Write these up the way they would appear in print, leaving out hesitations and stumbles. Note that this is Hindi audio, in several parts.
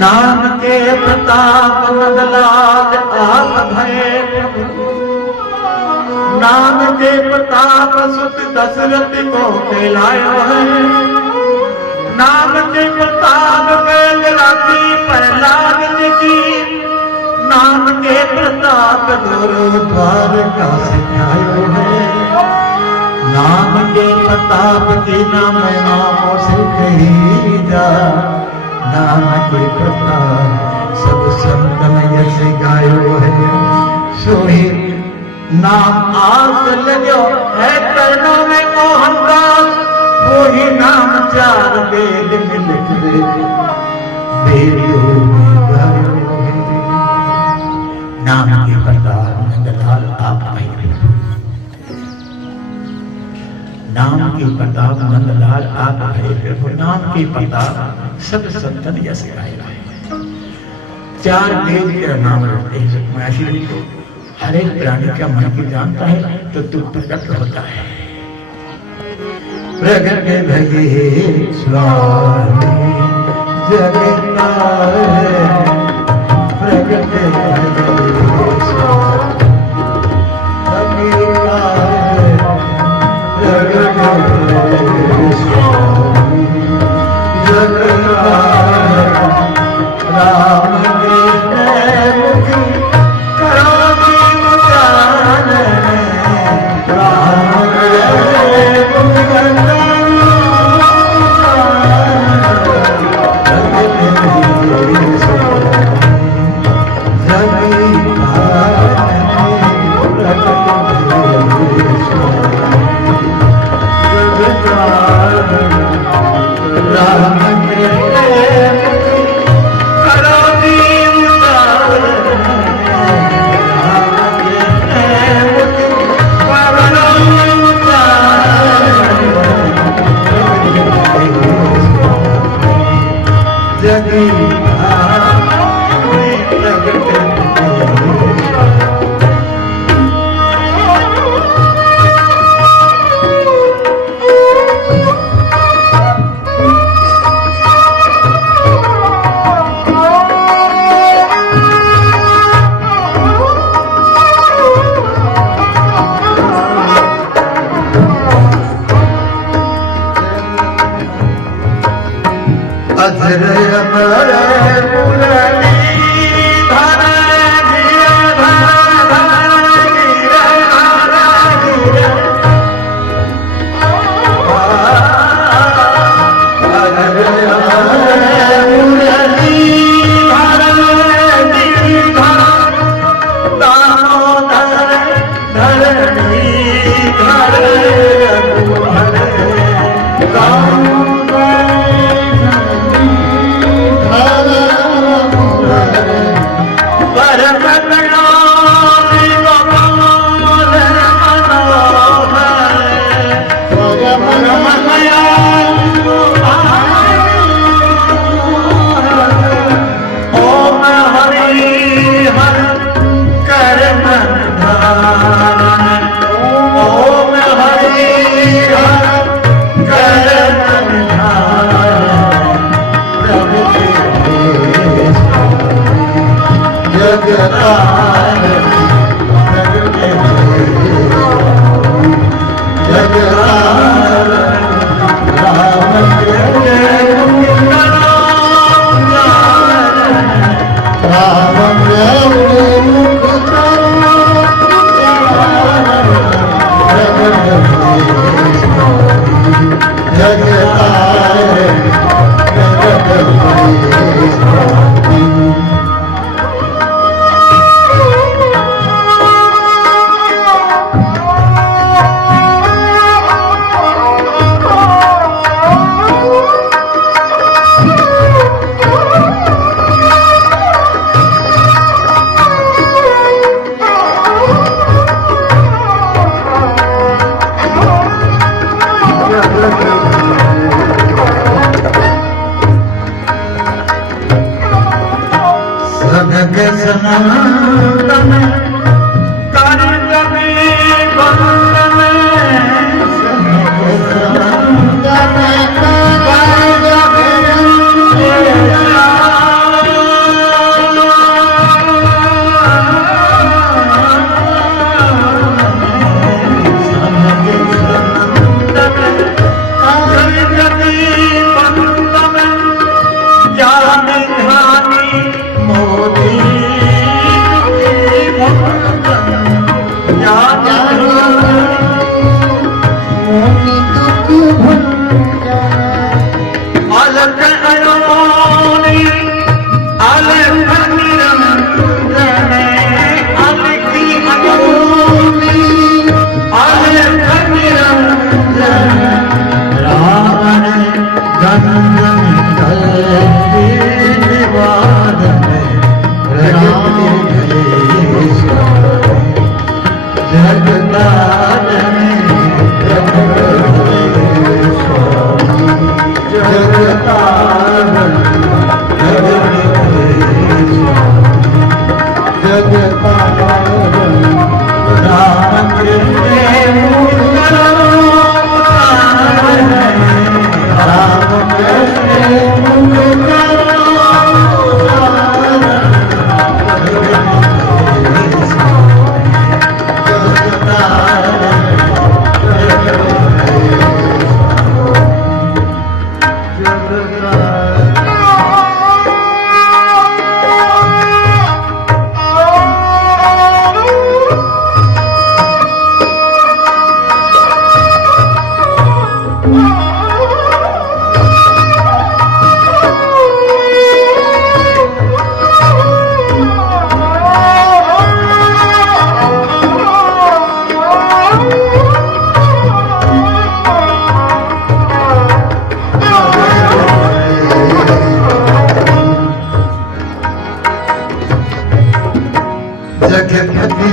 नाम के प्रताप नंदलाल आप भये प्रभु। नाम के प्रताप सुत दशरथ को खिलायो है। नाम के प्रताप वेदराती प्रहलाद जी की। नाम के प्रताप गुरु द्वारका सिखायो है। नाम के प्रताप की नाम नामों सिख ही जा। नाम के प्रताप सब संतन यश गायो है। सोही नाम आस लगो है कर्णों में मोहनदास। वही नाम चार वेद में लिख दे बेरियो में गायो है। नाम के प्रताप नंदलाल आप भये। नाम के प्रताप नंदलाल आप भये प्रभु। नाम के प्रताप सब संतन यश गाया है। चार वेद का नाम रखते हैं। हर एक प्राणी का मन की जानता है तो तू प्रकट होता है। प्रगट भये स्वामी जगन्नाथ। प्रगट भये स्वामी प्रगट भये स्वामी जगन्नाथ। राम के मुखी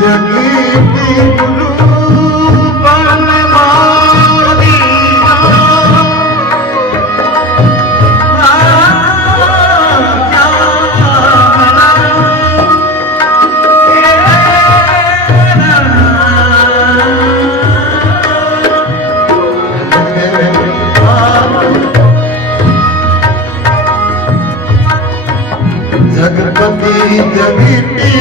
जगीती गुरु बनवारी जगपति जगीती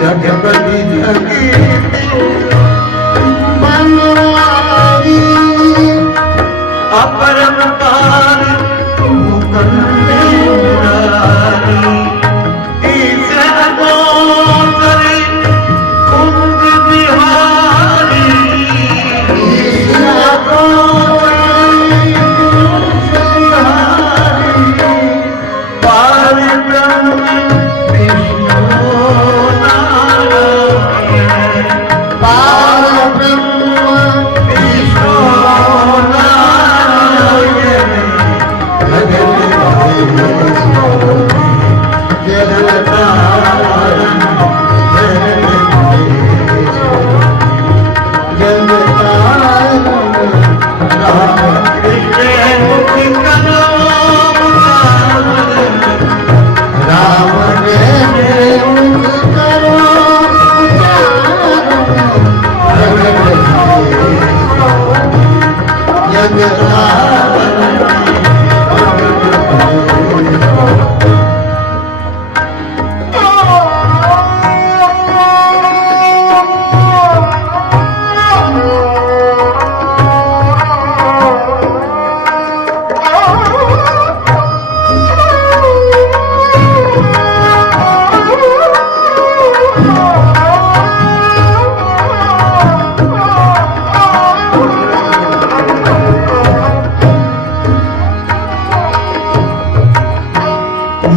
जगपति जगीती बनवारी अपरमकार मुकंदे मुरारी ईसे अगोचरी कुंज बिहारी ईसे अगोचरी कुंज बिहारी पार ब्रह्म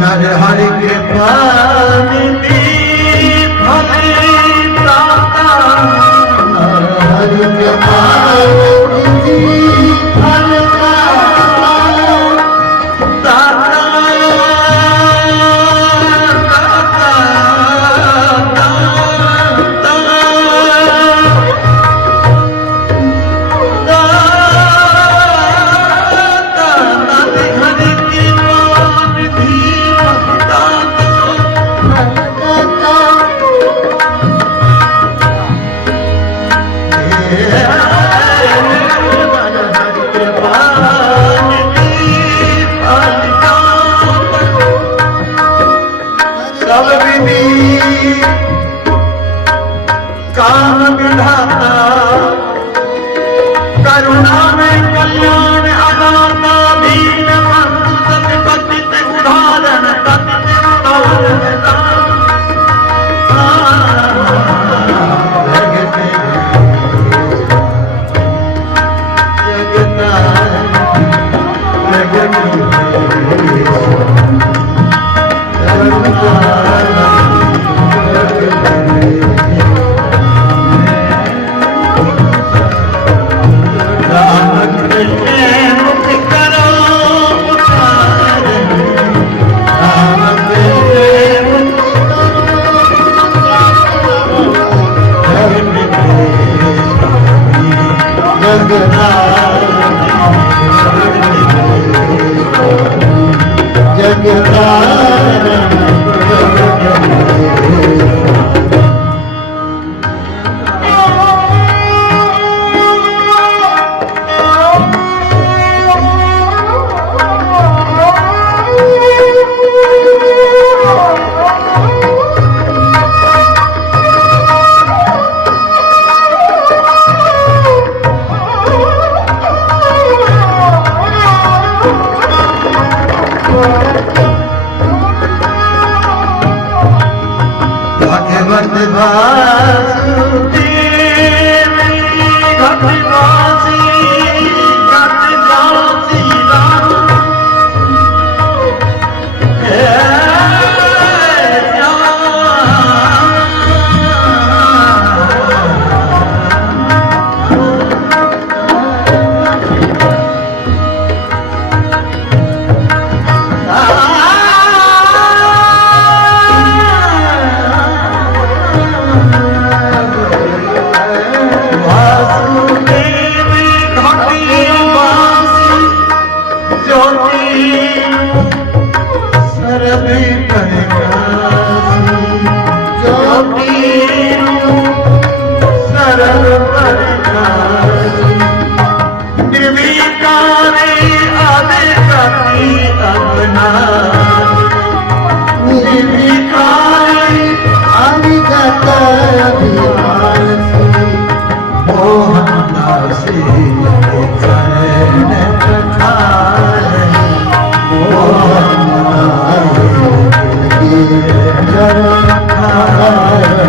नर हरि कृपा निधि भले दाता नर हरि कृपा निधि भले दाता काम विधाता करुणा में कल्याण अदाता दीन बंधु सतपति उदाहरण निर्विकार अविगत अभिमान मोहनदास चरण प्रखार मोहनदास चरण प्रखार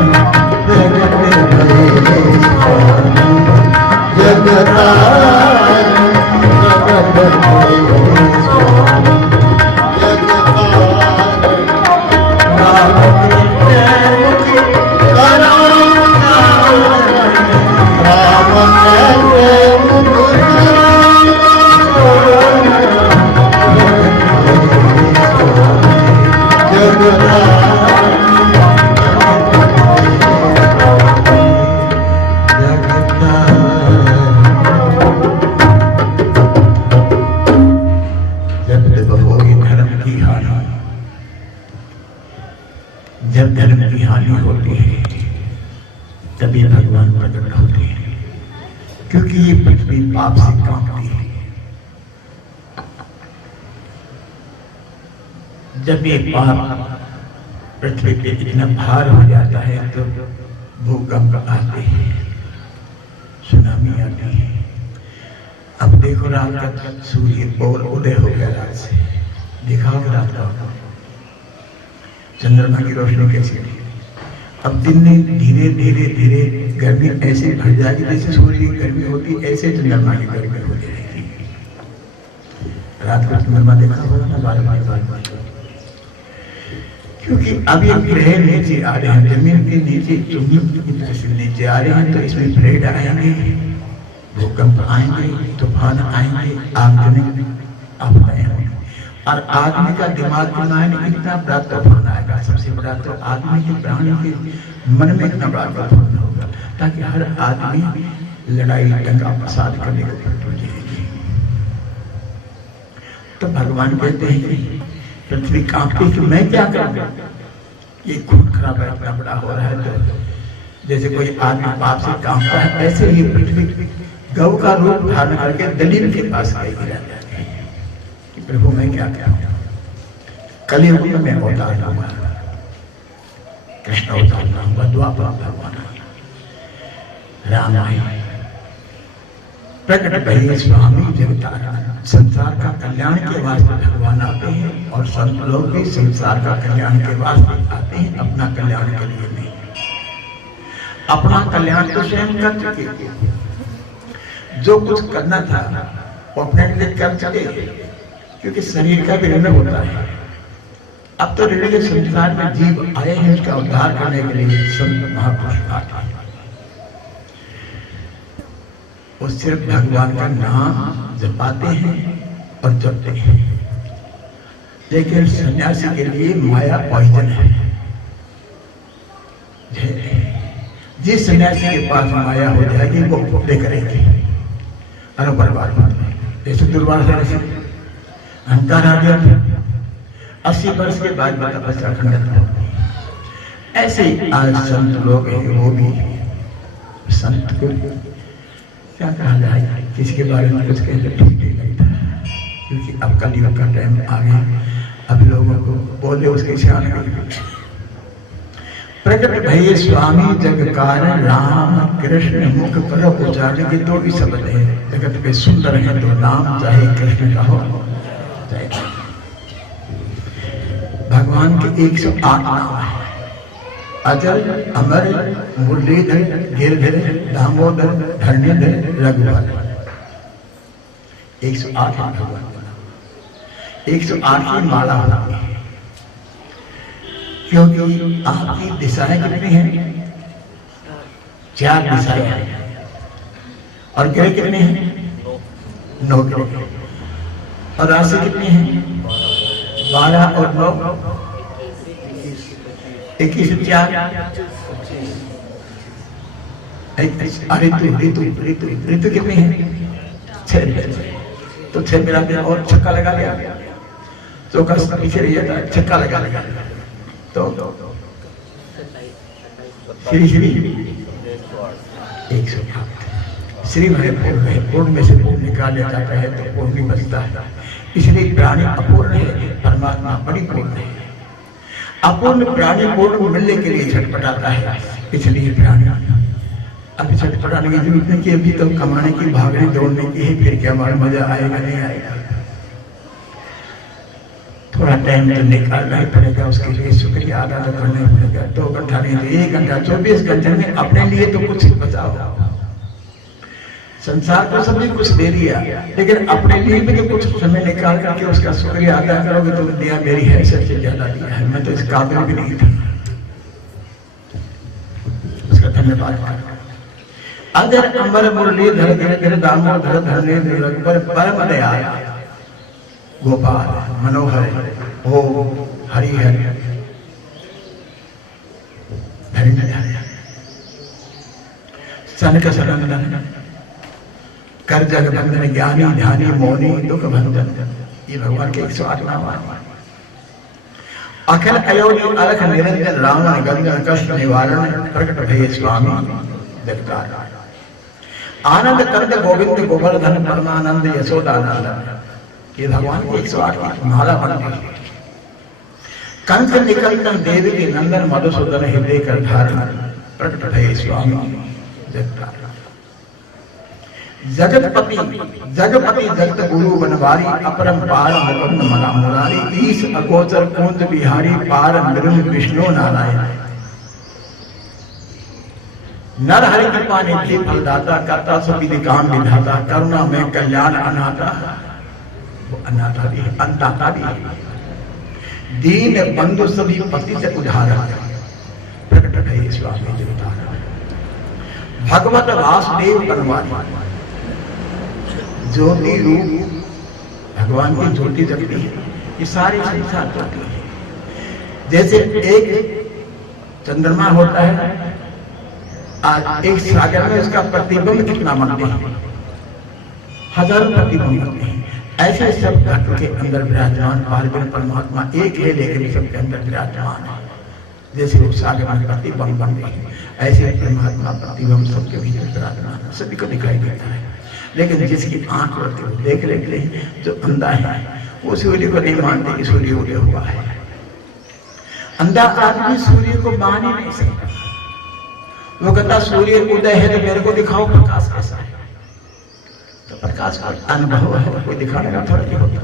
जगतार जब धर्म की हानि होती है तभी भगवान प्रकट होते हैं, क्योंकि ये पृथ्वी पाप से कांपती है। जब ये पाप पृथ्वी पे इतना भार हो जाता है तो भूकंप आते हैं, सुनामी आती है। अब देखो रात का सूर्य और उदय हो गया, रात से दिखाओ रात का चंद्रमा की रोशनी कैसी है। अब दिन में धीरे धीरे धीरे गर्मी ऐसे बढ़ जाएगी, जैसे सूर्य की गर्मी होती ऐसे चंद्रमा की गर्मी हो जाएगी। रात को चंद्रमा देखा होगा ना, बार-बार क्योंकि अब ये ग्रह नीचे आ रहे हैं, जमीन के नीचे नीचे आ रहे हैं, तो इसमें फ्लड आएंगे, भूकंप आएंगे, तूफान आएंगे, आगजनी आपदाएं होंगी। और आदमी का दिमाग बनाए नहीं, इतना बड़ा तूफान आएगा। सबसे बड़ा तो आदमी के प्राणी के मन में इतना बड़ा तूफान होगा, ताकि हर आदमी लड़ाई दंगा फसाद करने को प्रस्तुत जाएगी। तो भगवान कहते हैं कि पृथ्वी कांपती कि मैं क्या करूं, ये खून खराब इतना बड़ा हो रहा है। तो जैसे कोई आदमी पाप से कांपता है, ऐसे ही पृथ्वी गौ का रूप धारण करके दलील के पास गई गिरा जाती है कि प्रभु मैं क्या करूं, कलयुग में मैं अवतार लूंगा, कृष्ण अवतार लूंगा, द्वापर भगवान राम आए, प्रकट भये स्वामी जगतारा। संसार का कल्याण के वास्ते भगवान आते हैं, और संत लोग भी संसार का कल्याण के वास्ते आते हैं, अपना कल्याण के लिए नहीं। अपना कल्याण तो स्वयं कर चुके, जो कुछ करना था वो अपने लिए कर चुके, क्योंकि शरीर का भी ऋण होता है। अब तो ऋण के संसार में जीव आए हैं, उसका उद्धार करने के लिए संत महापुरुष आते हैं। वो सिर्फ भगवान का नाम जपाते हैं और जपते हैं। लेकिन सन्यासी के लिए माया पॉइजन है। जिस सन्यासी के पास माया हो जाएगी वो उपले करेंगे और बर्बाद हो जाएंगे। जैसे दुर्वासा ऋषि अहंकार आ गया, 80 वर्ष के बाद तपस्या खंडित हो गई। ऐसे आज संत लोग हैं, वो भी संत को क्या कहा जाए, किसके बारे में कुछ कहते ठीक नहीं लगता, क्योंकि अब कलयुग का टाइम आ गया। अब लोगों को बोले उसके शान प्रकट भये स्वामी जग कारण राम कृष्ण मुख पर उजाले के दो भी शब्द है। जगत पे सुंदर है तो नाम चाहे कृष्ण का हो चाहे। भगवान के 108 नाम है, अजल अमर मुरलीधर गिरधर दामोदर धरणीधर रघुवर। 108 भगवान का नाम, 108 की माला होती है, क्योंकि आपकी दिशाएं कितनी हैं? 4 दिशाएं हैं, और ग्रह कितने हैं? 9 ग्रह। और राशि कितनी है? 12 और 9 21 4। ऋतु कितनी है? 6। तो 6 मिला दिया और छक्का लगा लिया, चौका पीछे रह जाता है, छक्का लगा लिया तो श्री श्री 108। श्री भय पूर्ण में से पूर्ण निकाल लिया जाता है तो पूर्ण बचता है। इसलिए प्राणी अपूर्ण है, परमात्मा बड़ी पूर्ण है। अपूर्ण प्राणी पूर्ण मिलने के लिए छटपटाता है, इसलिए प्राणी अभी छटपटाने की जरूरत नहीं कि अभी तो कमाने की, भागने दौड़ने की है, फिर क्या हमारा मजा आएगा नहीं आएगा। थोड़ा टाइम तो निकालना ही पड़ेगा, उसके लिए शुक्रिया अदा तो करना ही पड़ेगा। 2 घंटा नहीं तो 1 घंटा, 24 घंटे में अपने लिए तो कुछ बचाओ। संसार को सभी कुछ दे दिया, लेकिन अपने लिए भी तो कुछ समय निकाल करके उसका शुक्रिया अदा करोगे तो दिया मेरी हैसियत से ज्यादा दिया है, मैं तो इस काबिल भी नहीं था, उसका धन्यवाद। अगर अमर मुरली धर धर धर दामोदर धरने रघुबर परम दयाल गोपाल मनोहर ओ हरि हरि धन्य सनक सनंदन कर जग बंधन ज्ञानी ध्यानी मौनी दुख भंजन, ये भगवान के 108 नाम है। अखिल अयोध्या अलख निरंजन रावण गंजन कष्ट निवारण प्रकट भय स्वामी जगतार, आनंद कंद गोविंद गोवर्धन परमानंद यशोदानंद, ये भगवान के 108 की माला बन गई। कंस निकलतन देवी के नंदन मधुसूदन हृदय कर धारण प्रकट भय स्वामी जगतार, जगतपति जगपति जगत गुरु बनवारी अपरम पार मुकुंद मला मुरारी, ईश अगोचर कुंज बिहारी पार मृग विष्णु नारायण, नर हरि कृपा निधि फलदाता करता सुविधि काम विधाता, करुणा में कल्याण अनाथा, वो अनाथा भी है अंताता भी है, दीन बंधु सभी पति से उधारा प्रकट भय स्वामी जगतार, भगवत वासुदेव बनवारी ज्योति रूप भगवान की ज्योति जगती है, ये सारी संसार ज्योति है। जैसे एक चंद्रमा होता है, आज एक सागर में उसका प्रतिबिंब कितना बनते हैं, हजारों प्रतिबिंब बनते हैं। ऐसे सब घट के अंदर विराजमान पारब्रह्म परमात्मा एक है, लेकिन सबके अंदर विराजमान है। जैसे वो सागर में प्रतिबिंब बनते हैं, ऐसे परमात्मा प्रतिबिंब सबके भीतर विराजमान है, सभी को दिखाई देता है। लेकिन जिसकी आंख होती है देख लेते हैं, जो अंधा है वो सूर्य को नहीं मानते कि सूर्य उदय हुआ है। अंधा आदमी सूर्य को मान ही नहीं सकता, वो कहता सूर्य उदय है तो मेरे को दिखाओ प्रकाश कैसा है, तो प्रकाश का अनुभव है, कोई दिखाने का थोड़ा नहीं होता।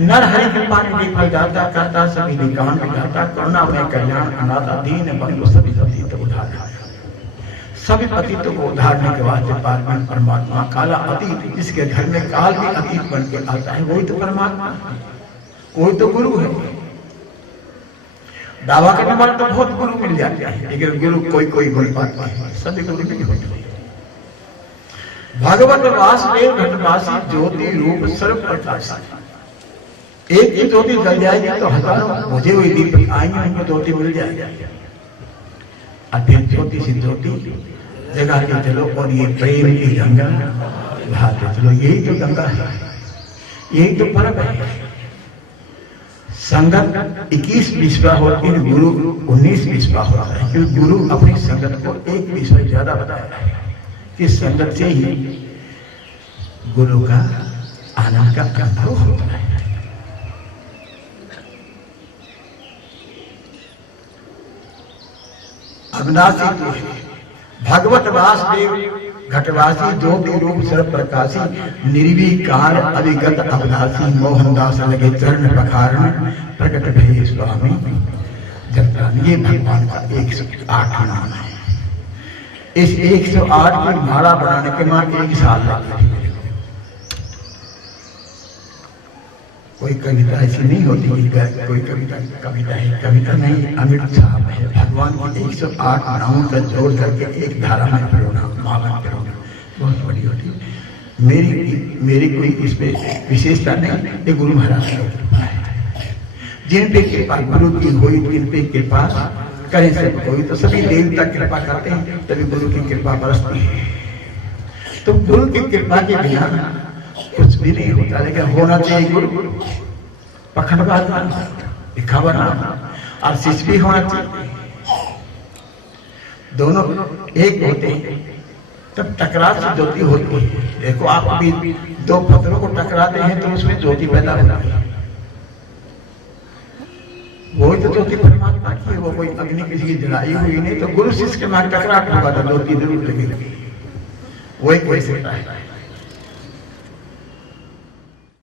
नर हरि कृपा निधि फलदाता करता सभी काम विधाता, करुणा में कल्याण अनाथा, दीन बंधु सभी पतित उद्धार, सभी पतितों को उद्धारने के वास्ते पारब्रह्म परमात्मा काला अतीत, जिसके घर में काल भी अतीत बन के आता है, वही तो परमात्मा है, वही तो गुरु है। दावा करने वाले तो बहुत गुरु मिल जाते हैं, लेकिन गुरु कोई कोई बन पाता है, सभी गुरु नहीं होते। भगवत वासुदेव घटवासी ज्योति रूप सर्व प्रकाश, एक ही ज्योति जल जाएगी तो हजारों बुझे हुए दीपक आएंगे, उनको ज्योति मिल जाएगी। अब फिर ज्योति से ज्योति जगा के चलो, और ये प्रेम की गंगा बहाते चलो, यही तो गंगा है, यही तो परम है। संगत 21 विश्वा होती है, गुरु 19 विश्वा होता है, क्योंकि गुरु अपनी संगत को 1 विश्वा ज्यादा बताया है कि संगत से ही गुरु का आनंद का अनुभव होता है। अविनाशी भगवत वासुदेव घटवासी ज्योति रूप सर्व प्रकाशी, निर्विकार अविगत अविनाशी, मोहनदास लगे चरण पखारण प्रकट भय स्वामी जगतार। ये भगवान का 108 नाम है। इस 108 की माला बनाने के मां 1 साल लगता है। कोई कविता ऐसी नहीं होती कि कोई कविता है, कविता नहीं, अमृत साहब है। भगवान की 108 नामों का जोड़ करके एक धारा में पिरोना, माला पिरोना बहुत बड़ी होती है। मेरी कोई इसमें विशेषता नहीं, ये गुरु महाराज की कृपा है। जिन पे कृपा गुरु की हुई, जिन पे कृपा करें सब कोई, तो सभी देवता कृपा करते हैं, तभी गुरु की कृपा बरसती है। तो गुरु की कृपा के बिना कुछ भी नहीं होता, लेकिन होना चाहिए गुरु, पखंडबाज दिखावा ना, और शिष्य भी होना चाहिए। दोनों एक होते हैं, तब टकराव से ज्योति होती है। देखो आप अभी 2 पत्थरों को टकराते हैं तो उसमें ज्योति पैदा होती है। वो तो चौथी परमात्मा की है, वो कोई अग्नि किसी की जलाई हुई नहीं, तो गुरु शिष्य के मान टकराट होगा तो 2-3 जरूर लगी, वही कोई सकता है।